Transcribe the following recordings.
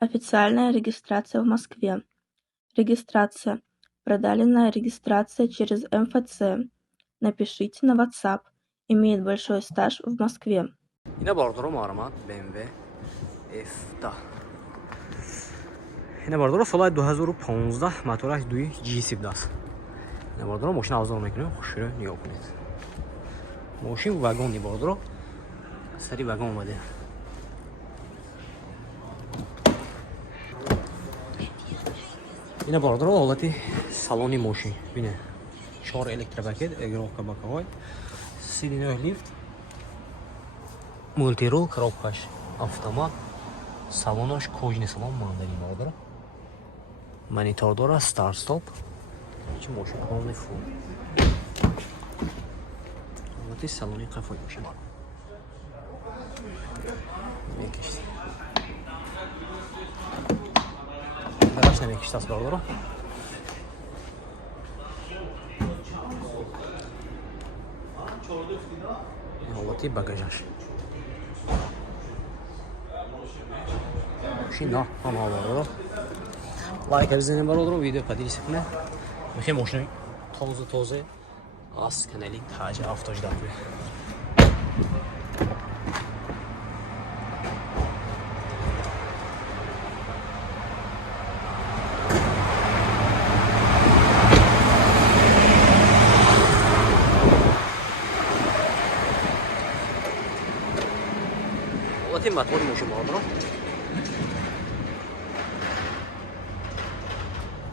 Официальная регистрация в Москве. Регистрация. Продленная регистрация через МФЦ. Напишите на WhatsApp. Имеет большой стаж в Москве. Yine bordro ma'lumat BMW F10. Yine bordro سال 2015 موتورش 2 G17 است. Yine bordro ماشین آزاد میکنه خوش رو نگاه کنید. ماشین واگن bordro سری واگن اومده. Yine bordro حالت سالن ماشین ببینید. 4 الکتروپاکت اگروفکا باکای سیلینر لیفت мультирул, коробкаш автомат, салонаш кожаный салон мандарин бардора. Монитор дора, старт-стоп. Чи машин полный фул. Вот и салоне кафе машин. Мекишти. Гараж на мекиштас бардора. Вот и багажаш. Машина, амалора. Лайк бизанем бародро, видео поделитесь кунед. Мехем машина тозе аз канали Таҷ автождатми. Олати мотори машина бародро.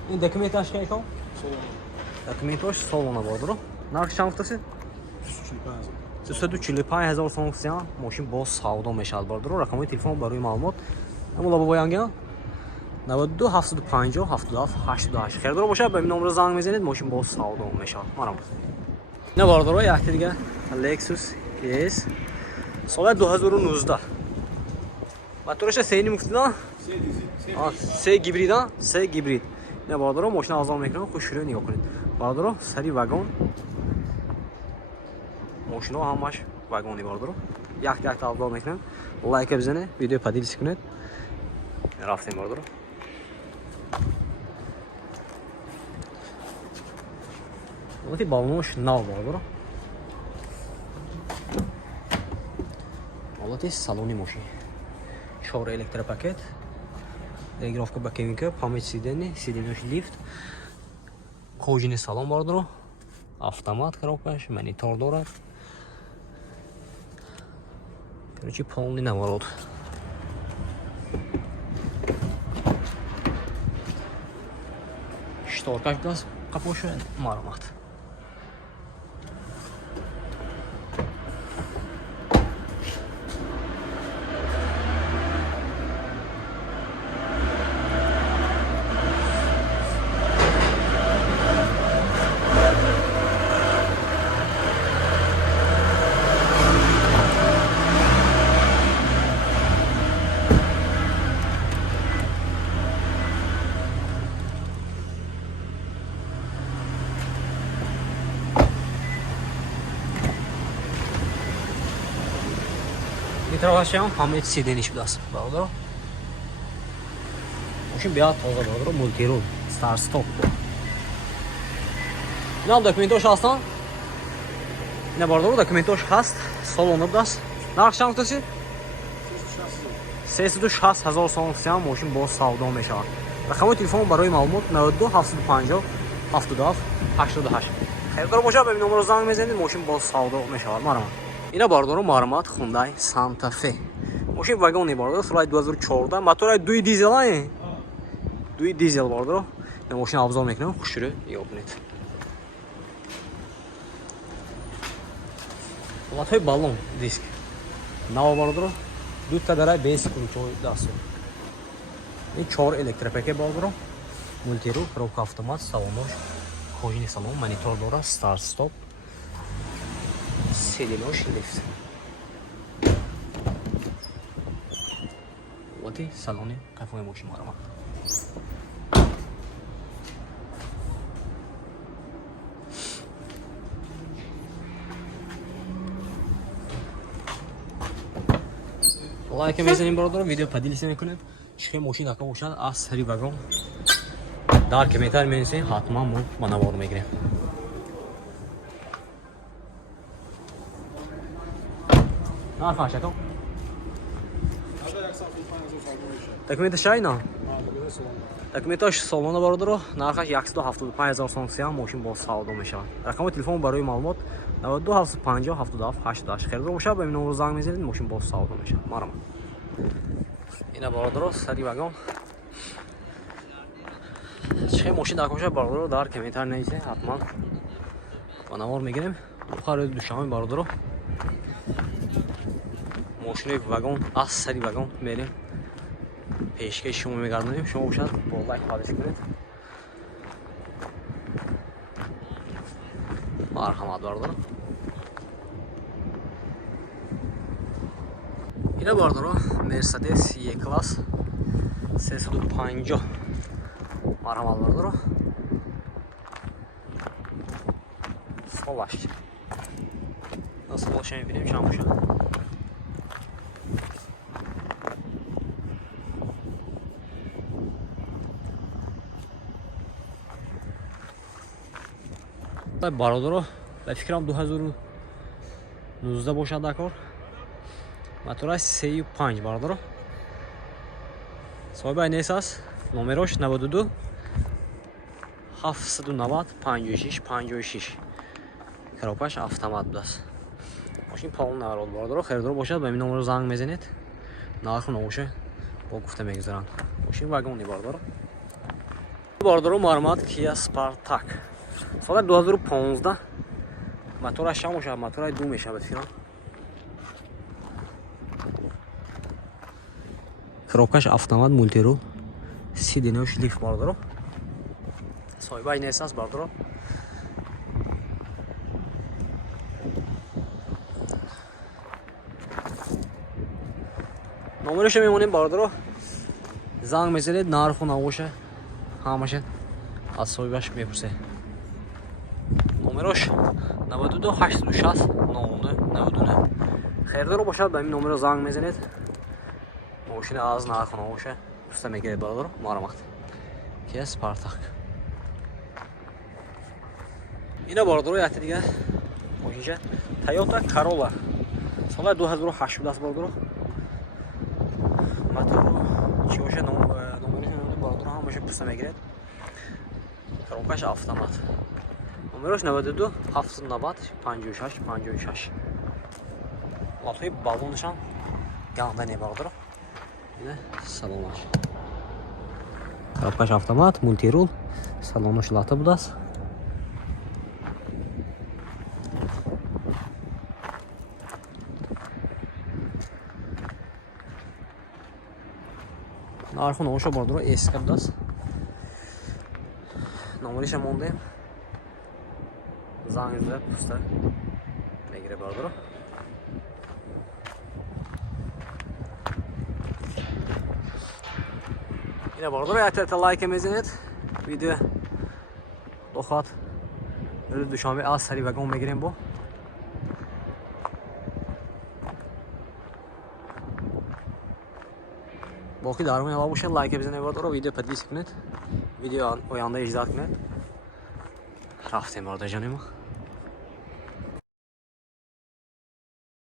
این دکمنتاش که ایکم؟ دکمنتاش سالونه بادرو. نرخ چند است؟ 345,000 سوم ماشین با سودا میشه بادرو. رقم تلفن برای معلومات. اما لابا باینگه 92 750 77 88 خیر دارو باشه به این نمره زنگ میزنید ماشین با سودا میشه. مرام. نه بادرو یک دیگه لکسوس اس سال 2019. موتورش سینی مفتیدا؟ سه گیبریدا؟ سه گیبرید. نه بادرو ماشین آزاد میکنه خوش رو نگاه کنید. بادرو سری واگن ماشینا همش واگنی بادرو یک آزاد میکنه. لایک بزنه ویدیو پادیلش کنید. رفتیم بادرو. وقتی بالونش نو بادرو. وقتی سالونی ماشین 4 الکتروپاکت Игровка бакевинка, память сидения, сиденьёш лифт, кожаный салон бардро, автомат коробкаш, монитор дорад. Короче, полный наворот. Шторкаш газ капоша мармат. Митровашам ҳамаи сидениш будааст бардро. Мошин беяд тоза бардро, мультирул, старт-стоп. Инам документош ҳастан? Ина бардро документош ҳаст, солона будааст. Нарх чанд гуфтаси? 360,000 сом гуфтам, мошин боз савдо мешавад. Рақамои телефон барои маълумот 92 750 77 88. Хайрдор боша, ба ин номеро занг мезанед, мошин боз савдо мешавад. Марамад. Ина бардоро маълумот Hyundai Santa Fe. Мошин вагони бардоро соли 2014. Мотори 2 дизел ай. 2 дизел бардоро. Ина мошин обзор мекунам, хушро нигоҳ кунед. Латҳои баллон диск. Нав бардоро 2 та дарай бес ключҳои дасту. Ин 4 электропакет бардоро. Мультирул, коробка автомат, салонош, кожаный салон, монитор дора, старт стоп. Сиденьёш лифт. Вот и салоне кафе мошин марама. Лайк бизанед бародаро, видео поделитесь мекунед. چه ماشین دکا باشد از سری وگان در کمیتر می‌نویسین حتما ما با نوار میگیریم. نه فاشه تو دکمنت شاینا دکمنتش سالانه باردارو нархаш 175000 сом сиям мошин бо савдо мешавад. Рақами телефон барои маълумот 927507788 херидор бошад ба ин номер занг мезанед мошин бо савдо мешавад. Марам ина бародаро сари вагон че мошин дакоша бародаро дар комментар нависед ҳатман ба навор мегирем. охари душами бародаро мошини вагон аз сари вагон мерем пешкаш шумо мегардонем. шумо бошад бо лайк ҳавис кунед. марҳамат бародаро. ина бародаро Mercedes E-Class 350 марҳамат бародаро. солаш солаш мебинем чанд бошад. бародаро ба фикрам 2019 бошад дакор. мотора 35 бародаро. соҳибаи нес аст. номерош 92 790 56 56. коробкаш автомат будааст. мошин полон наварод бародаро. херидор бошад ба ин номеро занг мезанед. нарху навоша бо гуфта мегузаранд. мошин вагони бародаро. бародаро мармат Kia Spartak. соли 2015 мотораш чанд мешавад? мотораи 2 мешавад фикрам. коробкаш автомат мультирул 30 шлиф бародаро. соҳибаи нес аст бародаро. номероша мемонем бародаро. занг мезанед нарху навоша ҳамаша аз соҳибаш мепурсед. номерош 92 860 99 херидор бошад ба ин номеро занг мезанед. мошина аз нарху навоша пурса мегиред бародаро. маромат Kia Spartak. ина бародаро якта дигар мошинша Toyota Corolla соли 2008 будааст бародаро. мотор чӣ боша номери бародаро ҳамаша пурса мегиред. коробкаш автомат. номерош 92 790 56 56. латои балонашам гандане бародаро. ина салонаш. коробкаш автомат мультирул салонаш лата будааст. нарху навоша бародаро эска будааст. номериша мондем. занг зад пуста мегире бародаро. ина бародаро якта лайк мезанед. видео дохат рӯзи душанбе аз сари вагон мегирем бо боқи дармони ава бошад лайк бизанед бародаро. видео подписка кунед. видео оянда иҷзод кунед. рафтем бародарҷонимо.